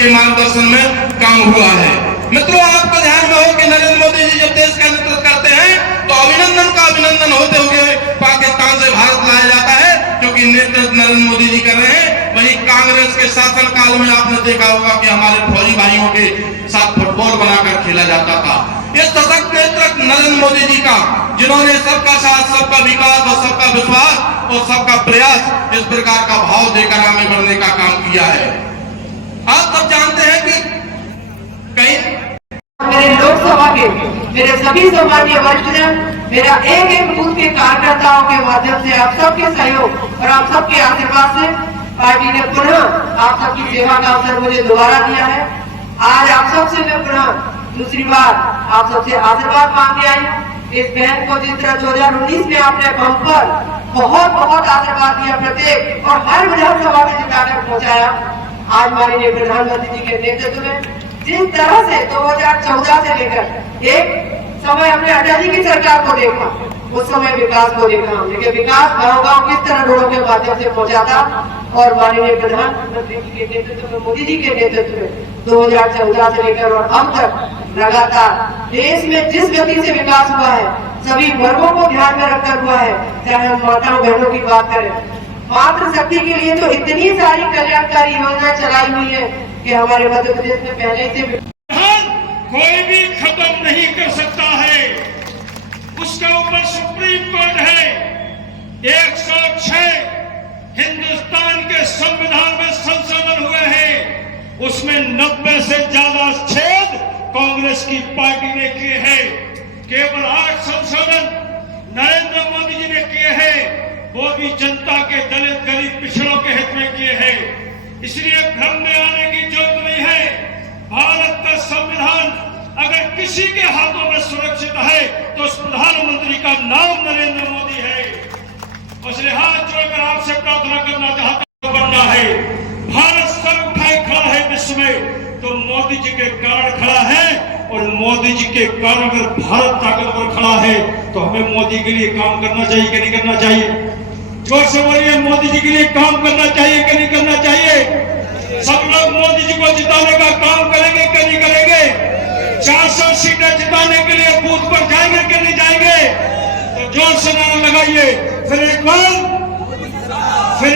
के मार्गदर्शन में काम हुआ है। मित्रों, आपको ध्यान में हो कि नरेंद्र मोदी जी जब देश का नेतृत्व करते हैं तो अभिनंदन का अभिनंदन होते हुए पाकिस्तान से भारत लाया जाता है, क्योंकि नेतृत्व नरेंद्र मोदी जी कर रहे हैं। वहीं कांग्रेस के शासन काल में आपने देखा होगा कि हमारे फौजी भाइयों के साथ फुटबॉल बनाकर खेला जाता था। ये सशक्त नेतृत्व नरेंद्र मोदी जी का, जिन्होंने सबका साथ, सबका विकास और सबका विश्वास और सबका प्रयास, इस प्रकार का भाव देकर आगे बढ़ने का काम किया है। आप सब जानते हैं कि कई मेरे लोकसभा के मेरे सभी सम्मानीय वरिष्ठजन, मेरा एक एक बूथ के कार्यकर्ताओं के माध्यम से आप सबके सहयोग और आप सबके आशीर्वाद से पार्टी ने पुनः आप सबकी सेवा का अवसर मुझे दोबारा दिया है। आज आप सबसे मैं पुनः दूसरी बार आप सबसे आशीर्वाद मांग के आई। इस बहन को जिस तरह 2019 में आपने बम्पर बहुत बहुत आशीर्वाद दिया, प्रत्येक और हर विधानसभा में जिताकर पहुंचाया, आज माननीय प्रधानमंत्री जी के नेतृत्व में जिस तरह से 2014 से लेकर एक समय हमने अटल जी की सरकार को देखा, उस समय विकास को देखा हमने कि विकास गांव-गांव किस तरह रोडों के माध्यम से पहुंचा था, और माननीय प्रधानमंत्री जी के नेतृत्व में, मोदी जी के नेतृत्व में 2014 से लेकर और अब तक लगातार देश में जिस गति से विकास हुआ है, सभी वर्गों को ध्यान में रखकर हुआ है। चाहे हम माताओं बहनों की बात करें, मातृ शक्ति के लिए तो इतनी सारी कल्याणकारी योजनाएं चलाई हुई है कि हमारे मध्य प्रदेश में पहले से कोई भी खत्म नहीं कर सकता है। उसके ऊपर सुप्रीम कोर्ट है। 106 हिंदुस्तान के संविधान में संशोधन हुए हैं, उसमें 90 से ज्यादा छेद कांग्रेस की पार्टी ने किए हैं। केवल 8 संशोधन नरेंद्र मोदी जी ने किए हैं, वो भी जनता के, दलित, गरीब, पिछड़ों के हित में किए हैं। इसलिए भ्रम में आने की जरूरत नहीं है। भारत का संविधान अगर किसी के हाथों में सुरक्षित है तो उस प्रधानमंत्री का नाम नरेंद्र मोदी है। इसलिए हाथ जोड़कर आपसे प्रार्थना करना चाहता हूं, बनना है। भारत सर उठाए खड़ा है विश्व में तो मोदी जी के कारण खड़ा है, और मोदी जी के कारण अगर भारत ताकतवर खड़ा है तो हमें मोदी के लिए काम करना चाहिए कि नहीं करना चाहिए? जोर से बोलिए, मोदी जी के लिए काम करना चाहिए कि नहीं करना चाहिए? सब लोग मोदी जी को जिताने का काम करेंगे कि नहीं करेंगे? 400 सीटें जिताने के लिए बूथ पर जाएंगे कि नहीं जाएंगे? तो जोर से नारा लगाइए फिर एक बार।